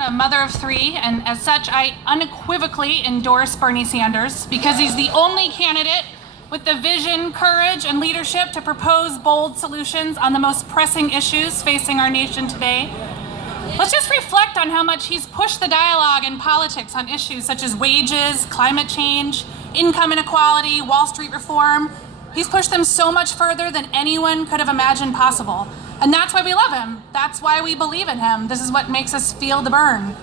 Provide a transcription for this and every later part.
A mother of three, and as such, I unequivocally endorse Bernie Sanders because he's the only candidate with the vision, courage, and leadership to propose bold solutions on the most pressing issues facing our nation today. Let's just reflect on how much he's pushed the dialogue in politics on issues such as wages, climate change, income inequality, Wall Street reform. He's pushed them so much further than anyone could have imagined possible. And that's why we love him. That's why we believe in him. This is what makes us feel the burn.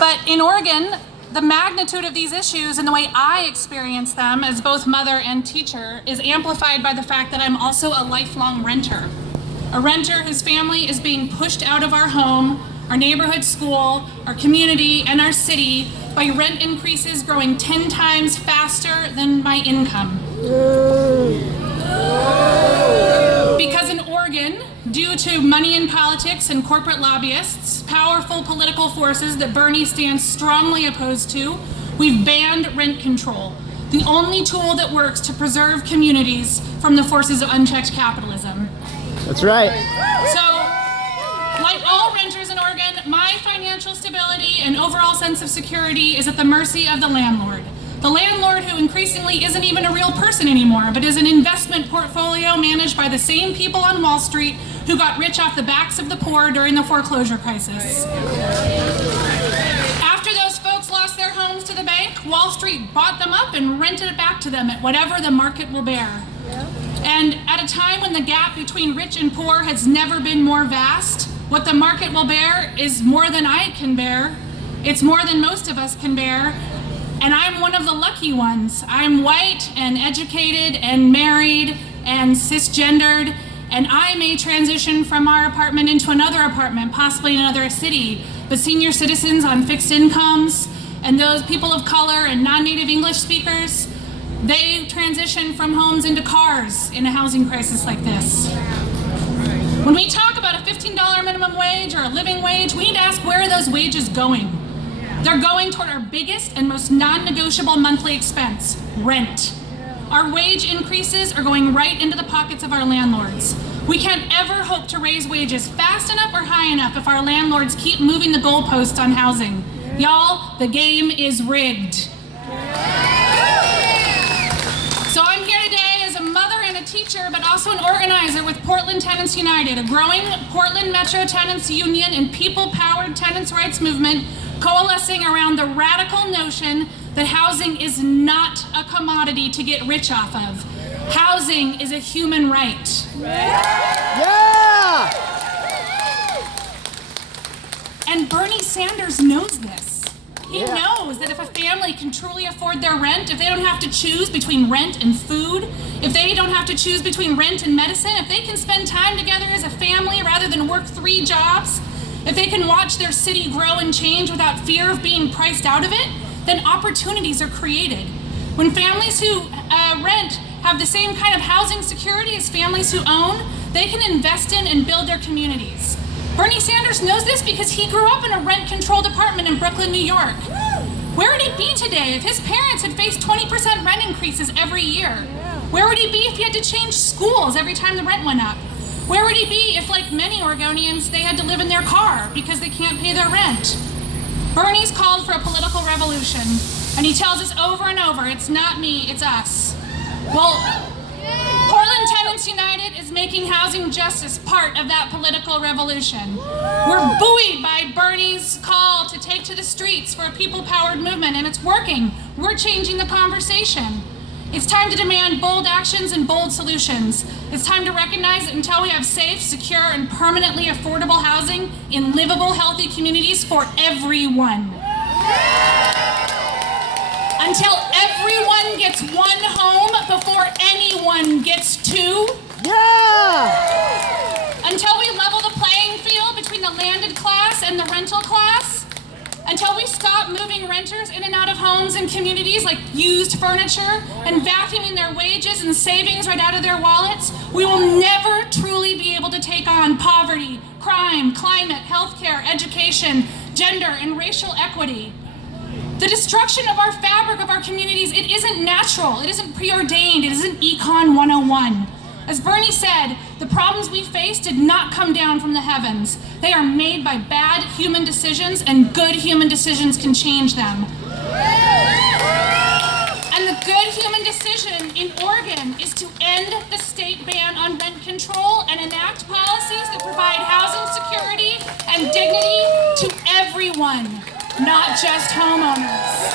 But in Oregon, the magnitude of these issues and the way I experience them as both mother and teacher is amplified by the fact that I'm also a lifelong renter. A renter whose family is being pushed out of our home, our neighborhood school, our community, and our city by rent increases growing 10 times faster than my income. Because in Oregon, due to money in politics and corporate lobbyists, powerful political forces that Bernie stands strongly opposed to, we've banned rent control, the only tool that works to preserve communities from the forces of unchecked capitalism. That's right. So, like all renters in Oregon, my financial stability and overall sense of security is at the mercy of the landlord. The landlord who increasingly isn't even a real person anymore, but is an investment portfolio managed by the same people on Wall Street who got rich off the backs of the poor during the foreclosure crisis. After those folks lost their homes to the bank, Wall Street bought them up and rented it back to them at whatever the market will bear. And at a time when the gap between rich and poor has never been more vast, what the market will bear is more than I can bear. It's more than most of us can bear. And I'm one of the lucky ones. I'm white and educated and married and cisgendered, and I may transition from our apartment into another apartment, possibly in another city. But senior citizens on fixed incomes and those people of color and non-native English speakers, they transition from homes into cars in a housing crisis like this. When we talk about a $15 minimum wage or a living wage, we need to ask, where are those wages going? They're going toward our biggest and most non-negotiable monthly expense, rent. Our wage increases are going right into the pockets of our landlords. We can't ever hope to raise wages fast enough or high enough if our landlords keep moving the goalposts on housing. Y'all, the game is rigged. So I'm here today as a mother and a teacher, but also an organizer with Portland Tenants United, a growing Portland Metro Tenants Union and people-powered tenants' rights movement coalescing around the radical notion that housing is not a commodity to get rich off of. Housing is a human right. Yeah! And Bernie Sanders knows this. He knows that if a family can truly afford their rent, if they don't have to choose between rent and food, if they don't have to choose between rent and medicine, if they can spend time together as a family rather than work 3 jobs, if they can watch their city grow and change without fear of being priced out of it, then opportunities are created. When families who rent have the same kind of housing security as families who own, they can invest in and build their communities. Bernie Sanders knows this because he grew up in a rent-controlled apartment in Brooklyn, New York. Where would he be today if his parents had faced 20% rent increases every year? Where would he be if he had to change schools every time the rent went up? Where would he be if, like many Oregonians, they had to live in their car because they can't pay their rent? Bernie's called for a political revolution, and he tells us over and over, it's not me, it's us. Well, Portland Tenants United is making housing justice part of that political revolution. We're buoyed by Bernie's call to take to the streets for a people-powered movement, and it's working. We're changing the conversation. It's time to demand bold actions and bold solutions. It's time to recognize that until we have safe, secure, and permanently affordable housing in livable, healthy communities for everyone. Until everyone gets one home before anyone gets 2. Yeah! Until we level the playing field between the landed class and the rental class. Until we stop moving renters in and out of homes and communities like used furniture and vacuuming their wages and savings right out of their wallets, we will never truly be able to take on poverty, crime, climate, healthcare, education, gender, and racial equity. The destruction of our fabric of our communities, it isn't natural, it isn't preordained, it isn't Econ 101. As Bernie said, the problems we face did not come down from the heavens. They are made by bad human decisions, and good human decisions can change them. And the good human decision in Oregon is to end the state ban on rent control and enact policies that provide housing security and dignity to everyone, not just homeowners.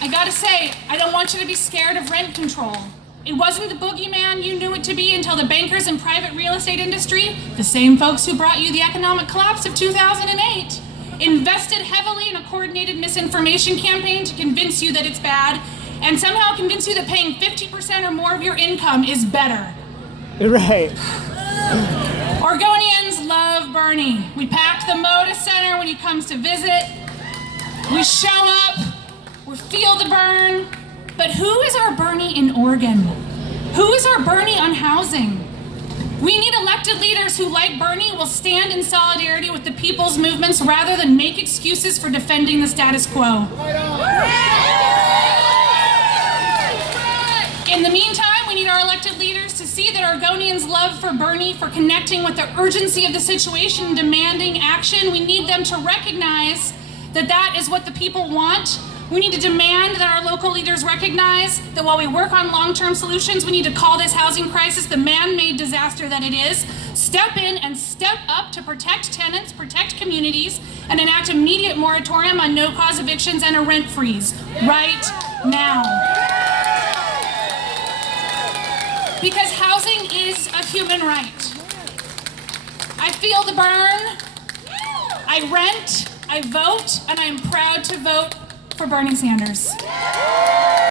I gotta say, I don't want you to be scared of rent control. It wasn't the boogeyman you knew it to be until the bankers and private real estate industry, the same folks who brought you the economic collapse of 2008, invested heavily in a coordinated misinformation campaign to convince you that it's bad, and somehow convince you that paying 50% or more of your income is better. Right. Oregonians love Bernie. We packed the Moda Center when he comes to visit. We show up. We feel the burn. But who is our Bernie in Oregon? Who is our Bernie on housing? We need elected leaders who, like Bernie, will stand in solidarity with the people's movements rather than make excuses for defending the status quo. In the meantime, we need our elected leaders to see that Oregonians' love for Bernie, for connecting with the urgency of the situation, demanding action. We need them to recognize that that is what the people want. We need to demand that our local leaders recognize that while we work on long-term solutions, we need to call this housing crisis the man-made disaster that it is, step in and step up to protect tenants, protect communities, and enact immediate moratorium on no-cause evictions and a rent freeze right now. Because housing is a human right. I feel the burn, I rent, I vote, and I am proud to vote for Bernie Sanders.